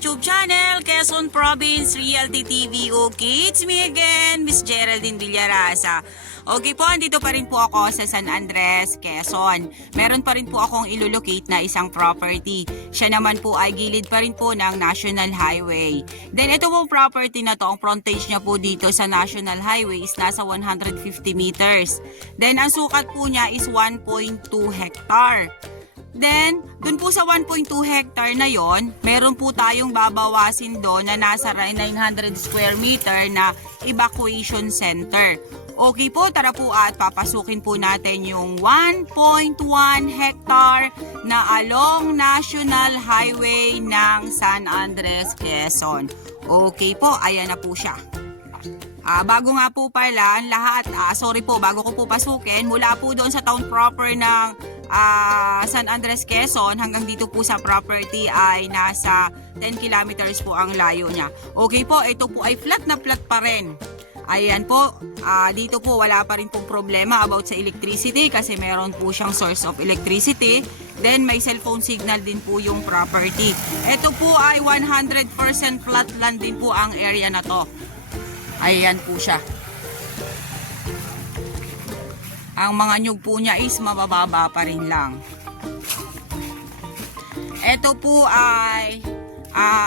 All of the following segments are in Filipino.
YouTube channel, Quezon Province Realty TV. Okay, it's me again, Miss Geraldine Villarasa. Okay po, andito pa rin po ako sa San Andres, Quezon. Meron pa rin po akong ilolocate na isang property. Siya naman po ay gilid pa rin po ng National Highway. Then ito po property na to, ang frontage niya po dito sa National Highway is nasa 150 meters. Then ang sukat po niya is 1.2 hectare. Then, dun po sa 1.2 hectare na yon, meron po tayong babawasin doon na nasa 900 square meter na evacuation center. Okay po, tara po at papasukin po natin yung 1.1 hectare na along National Highway ng San Andres, Quezon. Okay po, ayan na po siya. Bago nga po pala lahat, bago ko po pasukin, mula po doon sa town proper ng San Andres, Quezon hanggang dito po sa property ay nasa 10 kilometers po ang layo niya. Okay po, ito po ay flat na flat pa rin. Ayan po, dito po wala pa rin pong problema about sa electricity kasi meron po siyang source of electricity. Then may cellphone signal din po yung property. Ito po ay 100% flat land din po ang area na to. Ayan po siya. Ang mga nyug po niya is mabababa pa rin lang. Ito po ay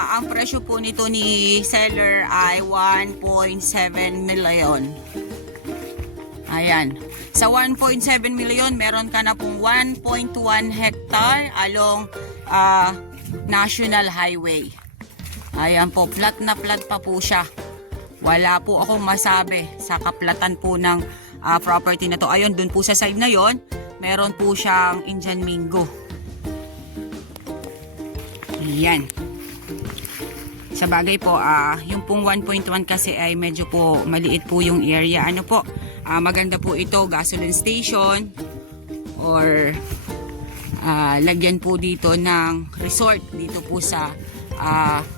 ang presyo po nito ni seller ay 1.7 million. Ayan. Sa 1.7 million, meron ka na pong 1.1 hectare along National Highway. Ayan po, flat na flat pa po siya. Wala po akong masabi sa kaplatan po ng property na to. Ayun, dun po sa side na yon, meron po siyang Indian Mingo. Ayan. Sa bagay po, yung pong 1.1 kasi ay medyo po maliit po yung area. Ano po, maganda po ito, gasoline station or lagyan po dito ng resort dito po sa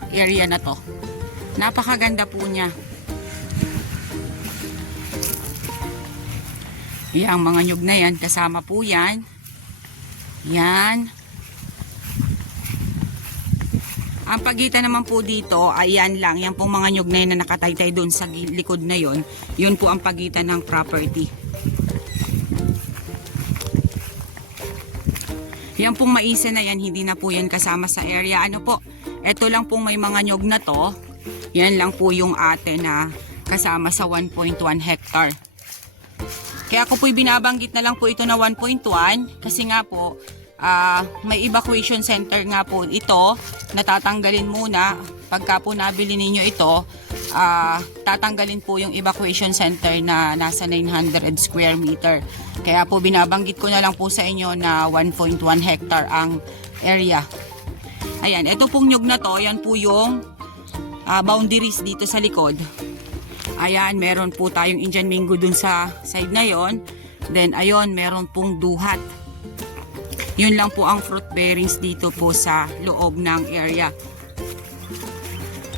area na to. Napakaganda po niya. Yang mga nyug na yan, kasama po yan. Yan. Ang pagitan naman po dito, ayan lang. Yan pong mga nyug na yan na nakataytay doon sa likod na yon. Yun po ang pagitan ng property. Yan pong maisa na yan, hindi na po yan kasama sa area. Ano po, eto lang pong may mga nyug na to. Yan lang po yung ate na kasama sa 1.1 hectare. Kaya ako po'y binabanggit na lang po ito na 1.1 kasi nga po may evacuation center nga po ito. Natatanggalin muna pagka po nabili ninyo ito, tatanggalin po yung evacuation center na nasa 900 square meter. Kaya po binabanggit ko na lang po sa inyo na 1.1 hectare ang area. Ayan, ito pong nyug na to, yan po yung boundaries dito sa likod. Ayan, meron po tayong Indian Mingo dun sa side na yon. Then, ayun, meron pong duhat. Yun lang po ang fruit bearings dito po sa loob ng area.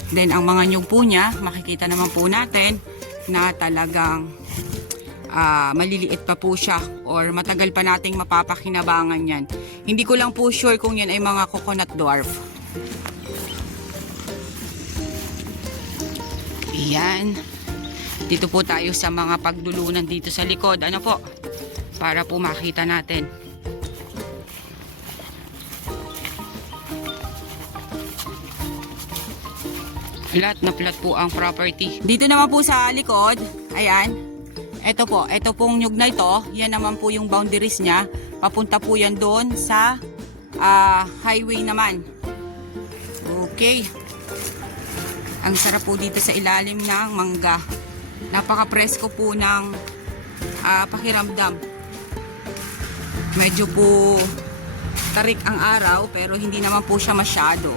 Then, ang mga nyug po niya, makikita naman po natin na talagang maliliit pa po siya or matagal pa nating mapapakinabangan yan. Hindi ko lang po sure kung yan ay mga coconut dwarf. Ayan. Dito po tayo sa mga pagdulunan dito sa likod. Ano po? Para po makita natin. Flat na flat po ang property. Dito naman po sa likod, ayan. Ito po, ito pong nyug na ito. Yan naman po yung boundaries niya. Papunta po yan doon sa highway naman. Okay. Ang sarap po dito sa ilalim ng mangga. Napaka-presko po ng pakiramdam. Medyo po tarik ang araw pero hindi naman po siya masyado.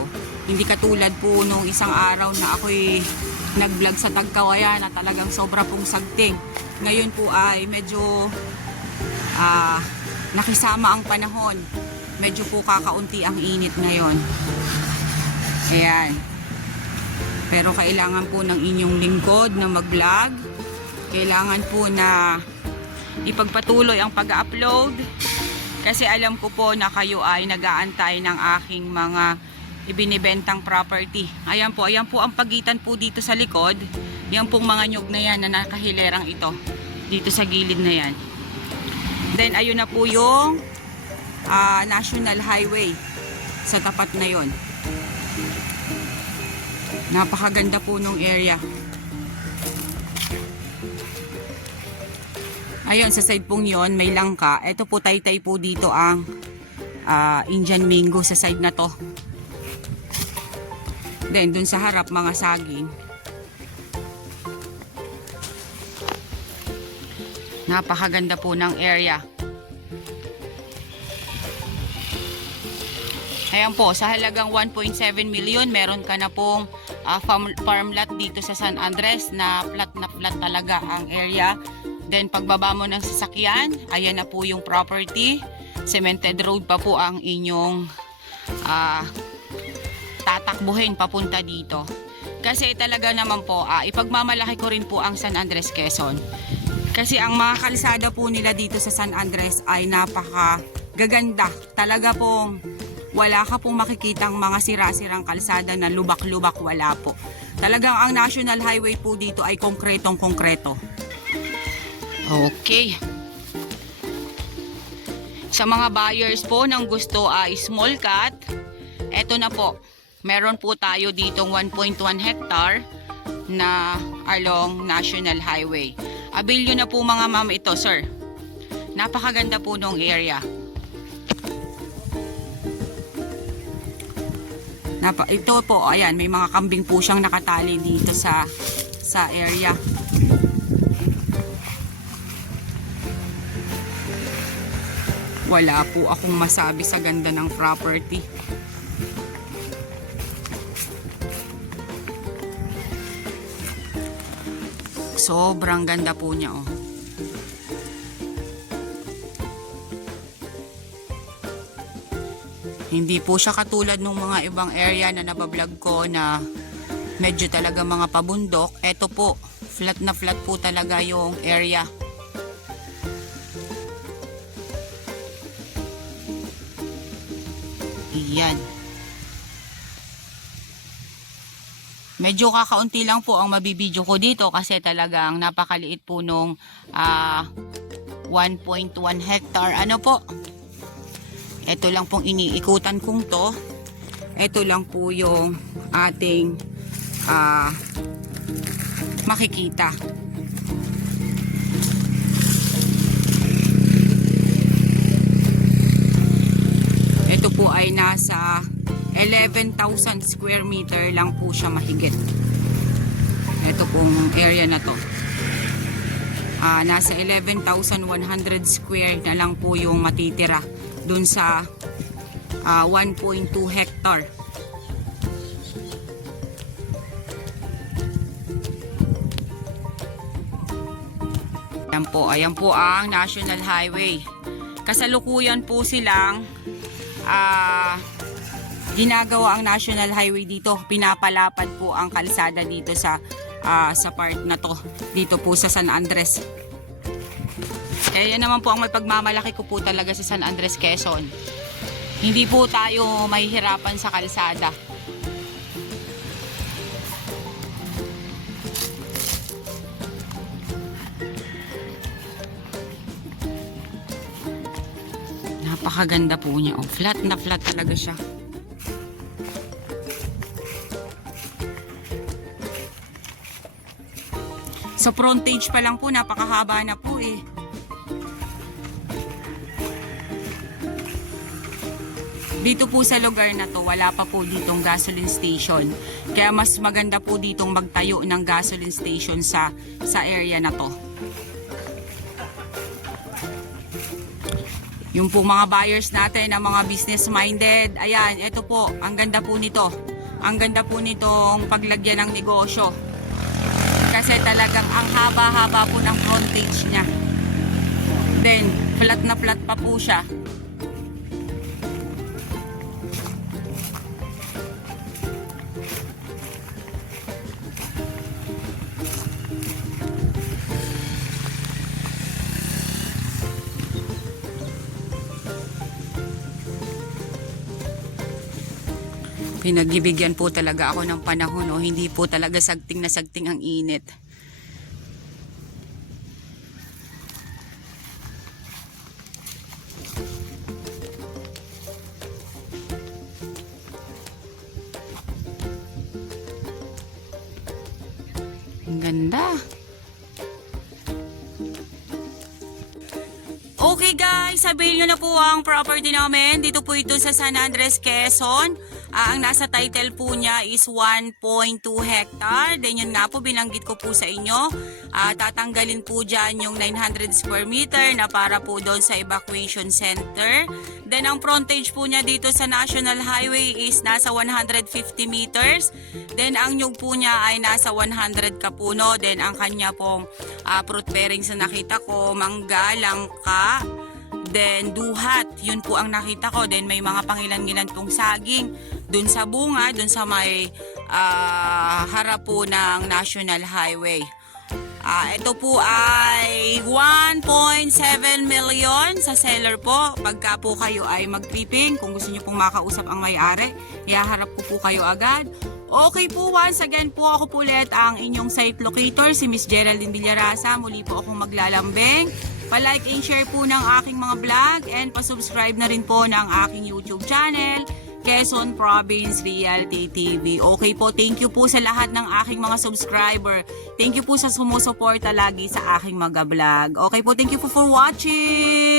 Hindi katulad po nung isang araw na ako'y nag-vlog sa Tagkawayan na talagang sobra pong sagting. Ngayon po ay medyo nakisama ang panahon. Medyo po kakaunti ang init ngayon. Ayan. Pero kailangan po ng inyong lingkod na mag-vlog. Kailangan po na ipagpatuloy ang pag-upload. Kasi alam ko po na kayo ay nag-aantay ng aking mga ibinibentang property. Ayan po ang pagitan po dito sa likod. Yan pong mga nyug na yan na nakahilerang ito. Dito sa gilid na yan. Then ayun na po yung National Highway sa tapat na yon. Napakaganda po nung area. Ayun, sa side pong yon may langka. Ito po taytay po dito ang Indian mango sa side na to. Then dun sa harap mga saging. Napakaganda po ng area. Ayan po, sa halagang 1.7 million, meron ka na pong farm lot dito sa San Andres na flat talaga ang area. Then pagbaba mo ng sasakyan, ayan na po yung property. Cemented road pa po ang inyong tatakbuhin papunta dito. Kasi talaga naman po, ipagmamalaki ko rin po ang San Andres, Quezon. Kasi ang mga kalsada po nila dito sa San Andres ay napakaganda. Talaga pong wala ka pong makikitang mga sira-sirang kalsada na lubak-lubak, wala po. Talagang ang National Highway po dito ay konkretong-konkreto. Okay. Sa mga buyers po ng gusto ay small cut, eto na po. Meron po tayo ditong 1.1 hectare na along National Highway. Abilyo na po mga ma'am ito, sir. Napakaganda po nung area. Ito po, ayan, may mga kambing po siyang nakatali dito sa area. Wala po akong masabi sa ganda ng property. Sobrang ganda po niya, oh. Hindi po siya katulad ng mga ibang area na nabablog ko na medyo talaga mga pabundok. Ito po, flat na flat po talaga yung area. Iyan. Medyo kakaunti lang po ang mabibidyo ko dito kasi talagang napakaliit po nung 1.1 hectare. Ano po? Ito lang pong iniikutan kong to. Ito lang po yung ating makikita. Ito po ay nasa 11,000 square meter lang po siya mahigit. Ito pong area na to. Nasa 11,100 square na lang po yung matitira dun sa 1.2 hectare. Ayan po ang National Highway. Kasalukuyan po silang ginagawa ang National Highway dito. Pinapalapad po ang kalsada dito sa part na to. Dito po sa San Andres. Kaya yan naman po ang may pagmamalaki ko po talaga sa San Andres, Quezon. Hindi po tayo mahihirapan sa kalsada. Napakaganda po niya. Oh, flat na flat talaga siya. Sa frontage pa lang po, napakahaba na po eh. Dito po sa lugar na to, wala pa po ditong gasoline station. Kaya mas maganda po ditong magtayo ng gasoline station sa area na to. Yung po mga buyers natin, ang mga business minded, ayan, ito po, ang ganda po nito. Ang ganda po nitong paglagyan ng negosyo. Kasi talagang ang haba-haba po ng frontage niya. Then, flat na flat pa po siya. Pinagbibigyan po talaga ako ng panahon, no? Hindi po talaga sagting na sagting ang init. Ang ganda. Okay guys, sabihin nyo na po ang property namin. Dito po ito sa San Andres, Quezon. Ang nasa title po niya is 1.2 hectare. Then yun nga po, binanggit ko po sa inyo. Tatanggalin po dyan yung 900 square meter na para po doon sa evacuation center. Then ang frontage po niya dito sa National Highway is nasa 150 meters. Then ang nyug po niya ay nasa 100 kapuno. Then ang kanya pong fruit bearings na nakita ko, mangga, langka, then duhat. Yun po ang nakita ko. Then may mga pangilan-ngilan pong saging dun sa bunga, dun sa may harap po ng National Highway. Ito po ay 1.7 million sa seller po. Pagka po kayo ay mag-tripping, kung gusto nyo pong makausap ang may-ari, ihaharap ko po kayo agad. Okay po, once again po ako po ulit ang inyong site locator, si Miss Geraldine Villarasa. Muli po akong maglalambing. Pa-like and share po ng aking mga vlog and pa-subscribe na rin po ng aking YouTube channel, Quezon Province Realty TV. Okay po, thank you po sa lahat ng aking mga subscriber. Thank you po sa sumusuporta lagi sa aking mga vlog. Okay po, thank you po for watching.